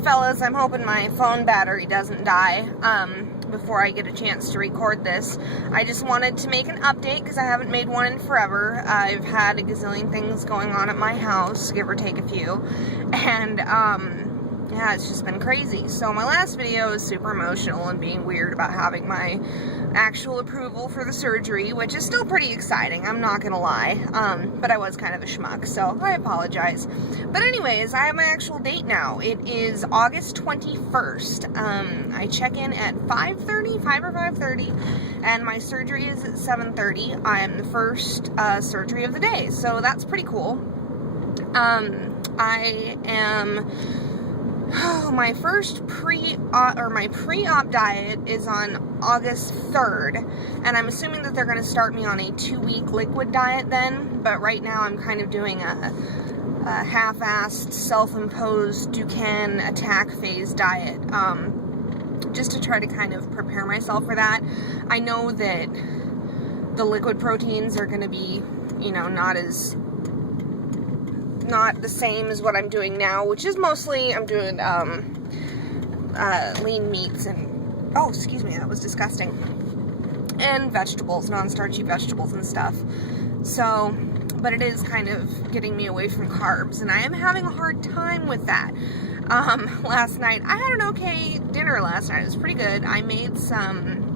fellas, I'm hoping my phone battery doesn't die before I get a chance to record this. I just wanted to make an update because I haven't made one in forever. I've had a gazillion things going on at my house, give or take a few, and yeah, it's just been crazy. So my last video is super emotional and being weird about having my actual approval for the surgery, which is still pretty exciting, I'm not gonna lie, but I was kind of a schmuck, so I apologize. But anyways, I have my actual date now. It is August 21st. I check in at 5:30, 5 or 5:30, and my surgery is at 7:30. I am the first surgery of the day, so that's pretty cool. I am... my first pre-op diet is on August 3rd, and I'm assuming that they're going to start me on a 2-week liquid diet then, but right now I'm kind of doing a half-assed, self-imposed Duquesne attack phase diet, just to try to kind of prepare myself for that. I know that the liquid proteins are going to be, you know, not the same as what I'm doing now, which is mostly, I'm doing lean meats and, oh, excuse me, that was disgusting, and vegetables, non-starchy vegetables and stuff. So, but it is kind of getting me away from carbs, and I am having a hard time with that. Last night, I had an okay dinner last night. It was pretty good. I made some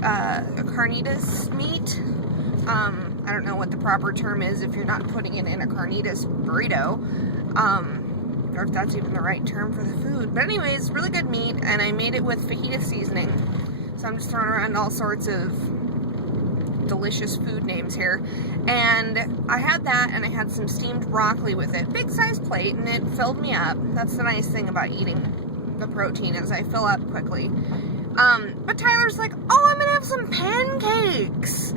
carnitas meat. I don't know what the proper term is if you're not putting it in a carnitas burrito, or if that's even the right term for the food. But anyways, really good meat, and I made it with fajita seasoning. So I'm just throwing around all sorts of delicious food names here. And I had that, and I had some steamed broccoli with it. Big size plate, and it filled me up. That's the nice thing about eating the protein, is I fill up quickly. But Tyler's like, oh, I'm gonna have some pancakes.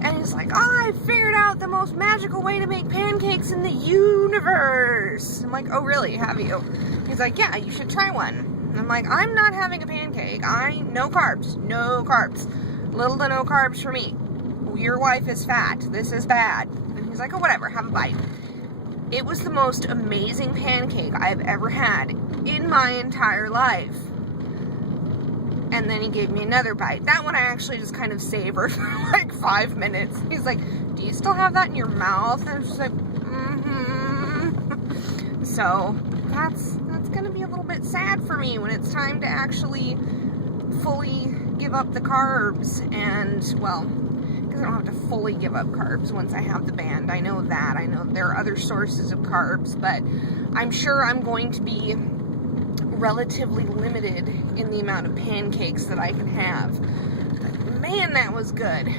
And he's like, oh, I figured out the most magical way to make pancakes in the universe. I'm like, oh, really? Have you? He's like, yeah, you should try one. And I'm like, I'm not having a pancake. No carbs. No carbs. Little to no carbs for me. Your wife is fat. This is bad. And he's like, oh, whatever. Have a bite. It was the most amazing pancake I've ever had in my entire life. And then he gave me another bite. That one I actually just kind of savored for like 5 minutes. He's like, do you still have that in your mouth? And I was just like, mm-hmm. So that's gonna be a little bit sad for me when it's time to actually fully give up the carbs. And, well, because I don't have to fully give up carbs once I have the band. I know that. I know there are other sources of carbs, but I'm sure I'm going to be relatively limited in the amount of pancakes that I can have. But man, that was good.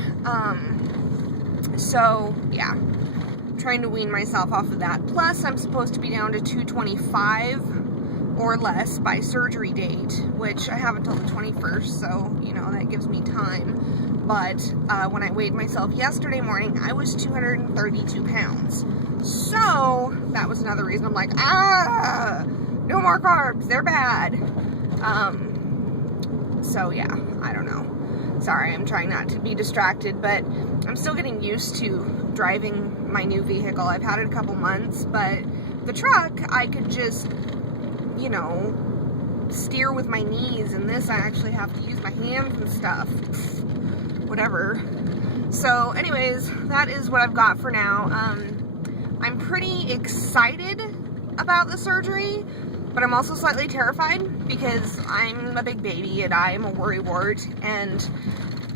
So yeah, trying to wean myself off of that. Plus, I'm supposed to be down to 225 or less by surgery date, which I have until the 21st, so, you know, that gives me time. But when I weighed myself yesterday morning, I was 232 pounds. So that was another reason I'm like, no more carbs, they're bad. So yeah, I don't know. Sorry, I'm trying not to be distracted, but I'm still getting used to driving my new vehicle. I've had it a couple months, but the truck, I could just, you know, steer with my knees, and this I actually have to use my hands and stuff. Whatever. So anyways, that is what I've got for now. I'm pretty excited about the surgery, but I'm also slightly terrified because I'm a big baby and I am a worrywart, and,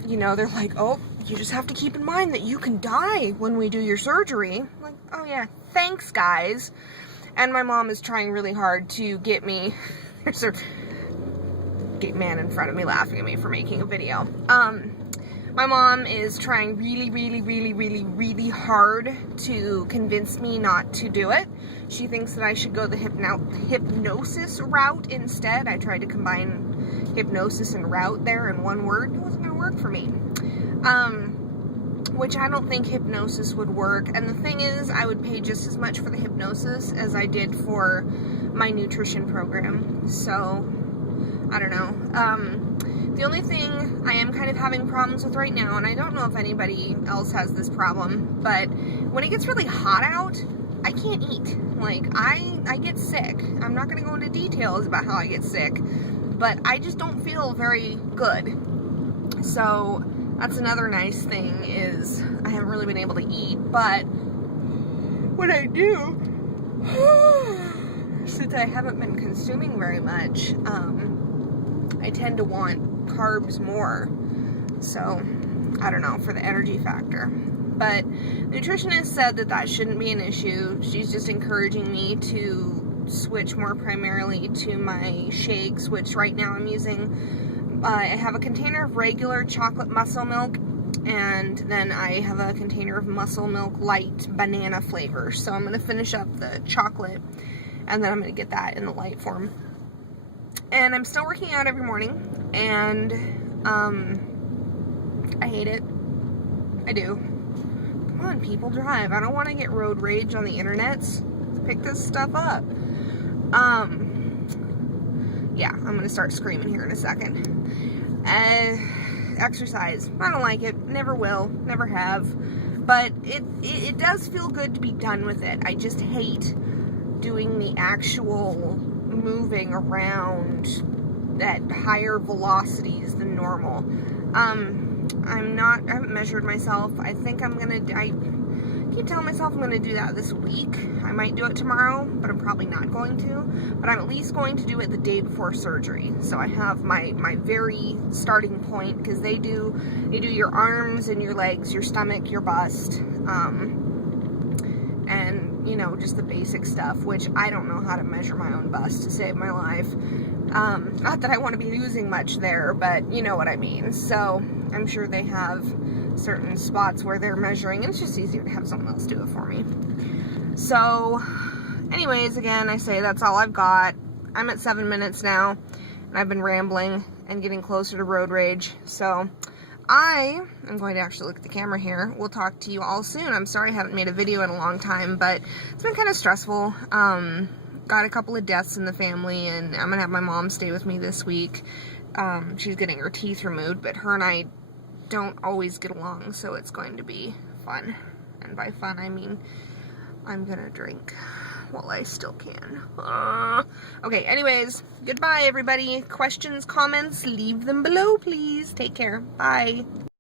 you know, they're like, oh, you just have to keep in mind that you can die when we do your surgery. I'm like, oh yeah, thanks guys. And my mom is trying really hard to get me, there's a gay man in front of me laughing at me for making a video. My mom is trying really hard to convince me not to do it. She thinks that I should go the hypnosis route instead. I tried to combine hypnosis and route there in one word. It wasn't gonna work for me. Which I don't think hypnosis would work. And the thing is, I would pay just as much for the hypnosis as I did for my nutrition program. So, I don't know. The only thing I am kind of having problems with right now, and I don't know if anybody else has this problem, but when it gets really hot out, I can't eat. Like, I get sick. I'm not going to go into details about how I get sick, but I just don't feel very good. So that's another nice thing, is I haven't really been able to eat, but when I do, since I haven't been consuming very much, I tend to want carbs more. So, I don't know, for the energy factor. But the nutritionist said that that shouldn't be an issue. She's just encouraging me to switch more primarily to my shakes, which right now I'm using, I have a container of regular chocolate muscle milk, and then I have a container of muscle milk light banana flavor. So I'm going to finish up the chocolate, and then I'm going to get that in the light form. And I'm still working out every morning, and I hate it. I do. Come on, people, drive. I don't want to get road rage on the internet. Pick this stuff up. Yeah, I'm going to start screaming here in a second. Exercise. I don't like it. Never will. Never have. But it does feel good to be done with it. I just hate doing the actual moving around at higher velocities than normal. I haven't measured myself. I keep telling myself I'm gonna do that this week. I might do it tomorrow, but I'm probably not going to. But I'm at least going to do it the day before surgery. So I have my very starting point, because they do your arms and your legs, your stomach, your bust, and you know, just the basic stuff, which I don't know how to measure my own bust to save my life. Not that I want to be losing much there, but you know what I mean. So I'm sure they have certain spots where they're measuring, and it's just easier to have someone else do it for me. So anyways, again, I say that's all I've got. I'm at 7 minutes now, and I've been rambling and getting closer to road rage. So I am going to actually look at the camera here. We'll talk to you all soon. I'm sorry I haven't made a video in a long time, but it's been kind of stressful. Got a couple of deaths in the family, and I'm gonna have my mom stay with me this week. She's getting her teeth removed, but her and I don't always get along, so it's going to be fun. And by fun, I mean I'm gonna drink while I still can. Okay, anyways, goodbye everybody. Questions, comments, leave them below, please. Take care. Bye.